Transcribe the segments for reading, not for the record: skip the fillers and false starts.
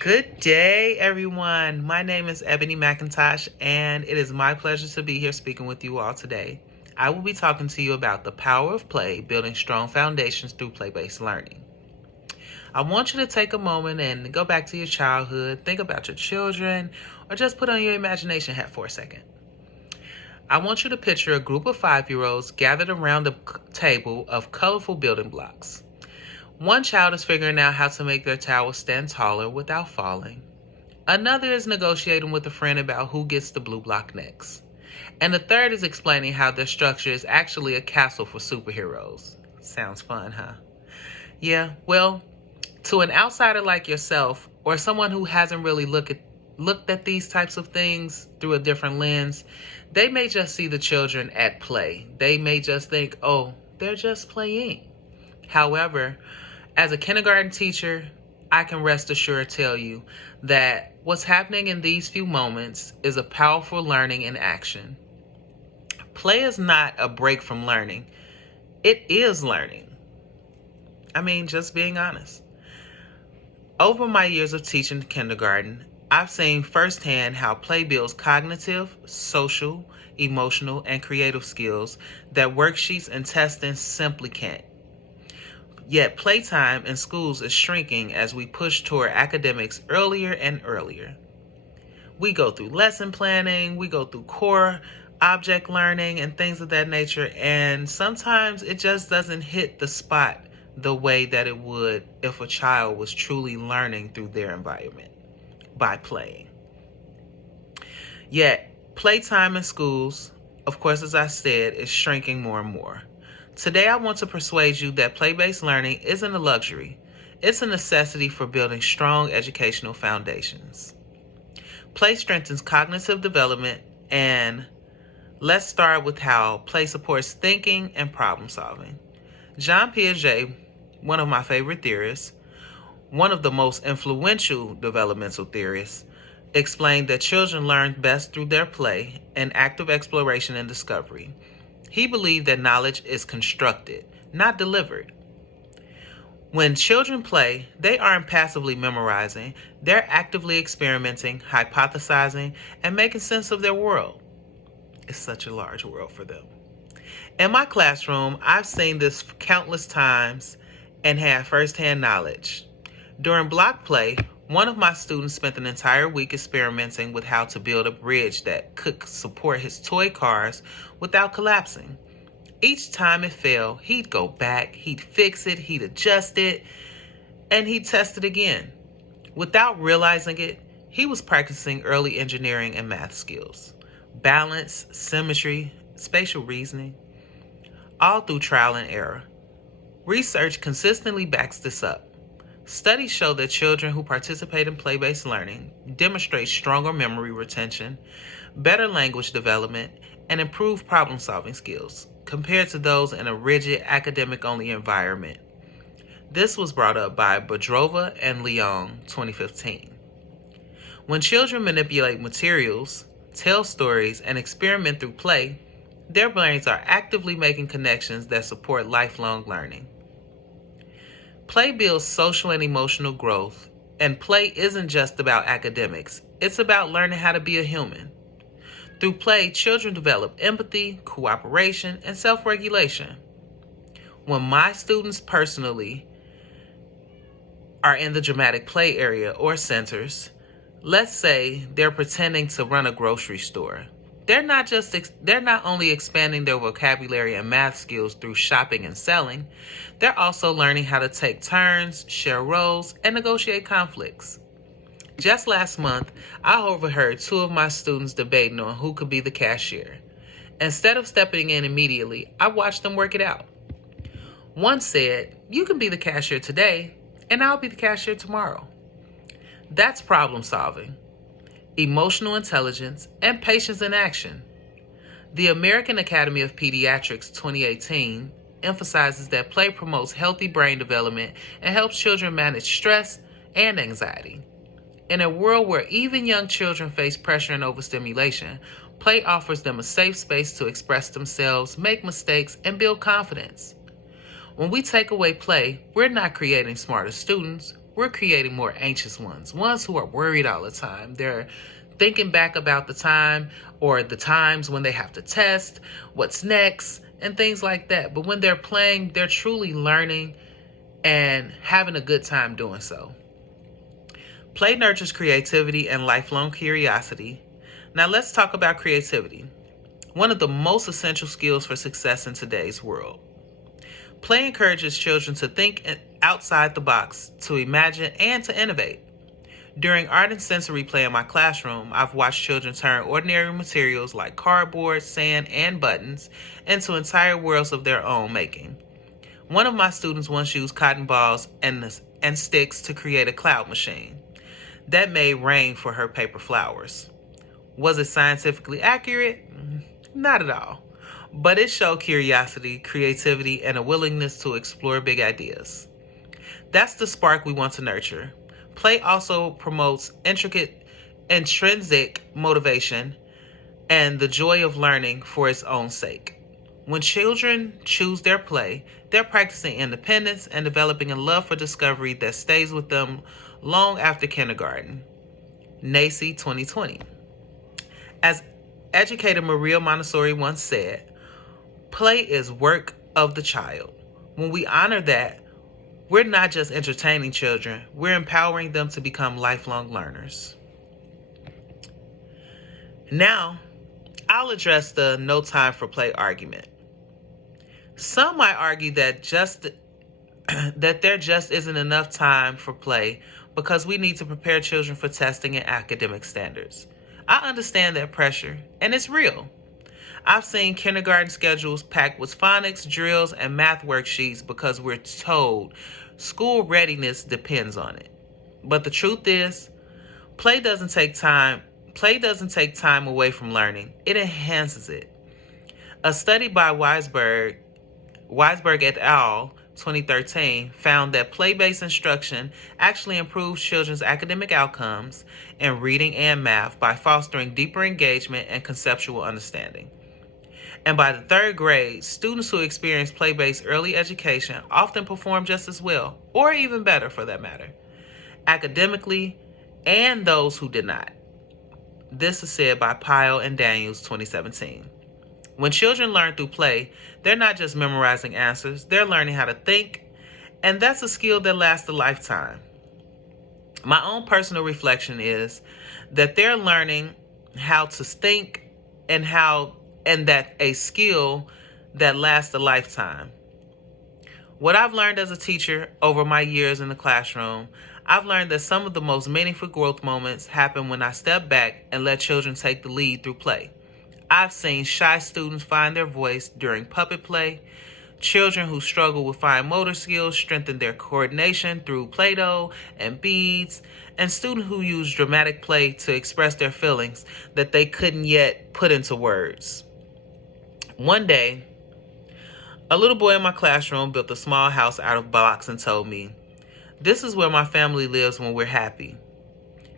Good day, everyone. My name is Ebony McIntosh, and it is my pleasure to be here speaking with you all today. I will be talking to you about the power of play, building strong foundations through play-based learning. I want you to take a moment and go back to your childhood, think about your children, or just put on your imagination hat for a second. I want you to picture a group of 5-year-olds gathered around a table of colorful building blocks. One child is figuring out how to make their tower stand taller without falling. Another is negotiating with a friend about who gets the blue block next. And the third is explaining how their structure is actually a castle for superheroes. Sounds fun, huh? Yeah, well, to an outsider like yourself, or someone who hasn't really looked at these types of things through a different lens, they may just see the children at play. They may just think, oh, they're just playing. However, as a kindergarten teacher, I can rest assured tell you that what's happening in these few moments is a powerful learning in action. Play is not a break from learning. It is learning. Just being honest. Over my years of teaching kindergarten, I've seen firsthand how play builds cognitive, social, emotional, and creative skills that worksheets and testing simply can't. Yet playtime in schools is shrinking as we push toward academics earlier and earlier. We go through lesson planning, we go through core object learning and things of that nature, and sometimes it just doesn't hit the spot the way that it would if a child was truly learning through their environment by playing. Yet playtime in schools, of course, as I said, is shrinking more and more. Today, I want to persuade you that play-based learning isn't a luxury. It's a necessity for building strong educational foundations. Play strengthens cognitive development, and let's start with how play supports thinking and problem solving. Jean Piaget, one of my favorite theorists, one of the most influential developmental theorists, explained that children learn best through their play and active exploration and discovery. He believed that knowledge is constructed, not delivered. When children play, they aren't passively memorizing, they're actively experimenting, hypothesizing, and making sense of their world. It's such a large world for them. In my classroom, I've seen this countless times and had firsthand knowledge. During block play, one of my students spent an entire week experimenting with how to build a bridge that could support his toy cars without collapsing. Each time it failed, he'd go back, he'd fix it, he'd adjust it, and he'd test it again. Without realizing it, he was practicing early engineering and math skills, balance, symmetry, spatial reasoning, all through trial and error. Research consistently backs this up. Studies show that children who participate in play-based learning demonstrate stronger memory retention, better language development, and improved problem-solving skills compared to those in a rigid academic-only environment. This was brought up by Bodrova and Leong, 2015. When children manipulate materials, tell stories, and experiment through play, their brains are actively making connections that support lifelong learning. Play builds social and emotional growth, and play isn't just about academics. It's about learning how to be a human. Through play, children develop empathy, cooperation, and self-regulation. When my students personally are in the dramatic play area or centers, let's say they're pretending to run a grocery store. They're not only expanding their vocabulary and math skills through shopping and selling, they're also learning how to take turns, share roles, and negotiate conflicts. Just last month, I overheard two of my students debating on who could be the cashier. Instead of stepping in immediately, I watched them work it out. One said, "You can be the cashier today, and I'll be the cashier tomorrow." That's problem solving, emotional intelligence, and patience in action. The American Academy of Pediatrics 2018 emphasizes that play promotes healthy brain development and helps children manage stress and anxiety. In a world where even young children face pressure and overstimulation, play offers them a safe space to express themselves, make mistakes, and build confidence. When we take away play, we're not creating smarter students, we're creating more anxious ones who are worried all the time. They're thinking back about the time or the times when they have to test, what's next, and things like that. But when they're playing, they're truly learning and having a good time doing so. Play nurtures creativity and lifelong curiosity. Now let's talk about creativity, one of the most essential skills for success in today's world. Play encourages children to think outside the box, to imagine, and to innovate. During art and sensory play in my classroom, I've watched children turn ordinary materials like cardboard, sand, and buttons into entire worlds of their own making. One of my students once used cotton balls and sticks to create a cloud machine that made rain for her paper flowers. Was it scientifically accurate? Not at all. But it showed curiosity, creativity, and a willingness to explore big ideas. That's the spark we want to nurture. Play also promotes intrinsic motivation and the joy of learning for its own sake. When children choose their play, they're practicing independence and developing a love for discovery that stays with them long after kindergarten. NACE 2020. As educator Maria Montessori once said, play is work of the child. When we honor that, we're not just entertaining children, we're empowering them to become lifelong learners. Now, I'll address the no time for play argument. Some might argue that there just isn't enough time for play because we need to prepare children for testing and academic standards. I understand that pressure, and it's real. I've seen kindergarten schedules packed with phonics, drills, and math worksheets because we're told school readiness depends on it. But the truth is, play doesn't take time away from learning. It enhances it. A study by Weisberg et al., 2013, found that play-based instruction actually improves children's academic outcomes in reading and math by fostering deeper engagement and conceptual understanding. And by the third grade, students who experience play-based early education often perform just as well, or even better for that matter, academically, and those who did not. This is said by Pyle and Daniels, 2017. When children learn through play, they're not just memorizing answers, they're learning how to think, and that's a skill that lasts a lifetime. My own personal reflection is that they're learning how to think and that a skill that lasts a lifetime. What I've learned as a teacher over my years in the classroom, I've learned that some of the most meaningful growth moments happen when I step back and let children take the lead through play. I've seen shy students find their voice during puppet play, children who struggle with fine motor skills strengthen their coordination through Play-Doh and beads, and students who use dramatic play to express their feelings that they couldn't yet put into words. One day, a little boy in my classroom built a small house out of blocks and told me, "This is where my family lives when we're happy."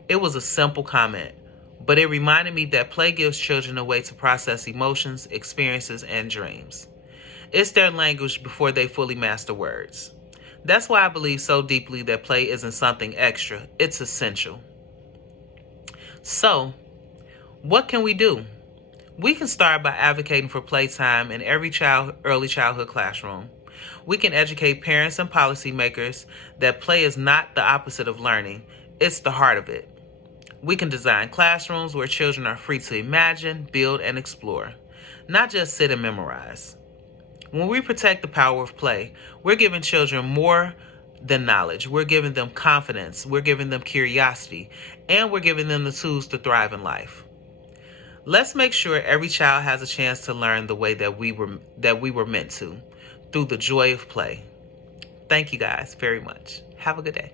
It was a simple comment, but it reminded me that play gives children a way to process emotions, experiences, and dreams. It's their language before they fully master words. That's why I believe so deeply that play isn't something extra, it's essential. So, what can we do? We can start by advocating for playtime in every early childhood classroom. We can educate parents and policymakers that play is not the opposite of learning, it's the heart of it. We can design classrooms where children are free to imagine, build, and explore, not just sit and memorize. When we protect the power of play, we're giving children more than knowledge. We're giving them confidence, we're giving them curiosity, and we're giving them the tools to thrive in life. Let's make sure every child has a chance to learn the way that we were meant to, through the joy of play. Thank you guys very much. Have a good day.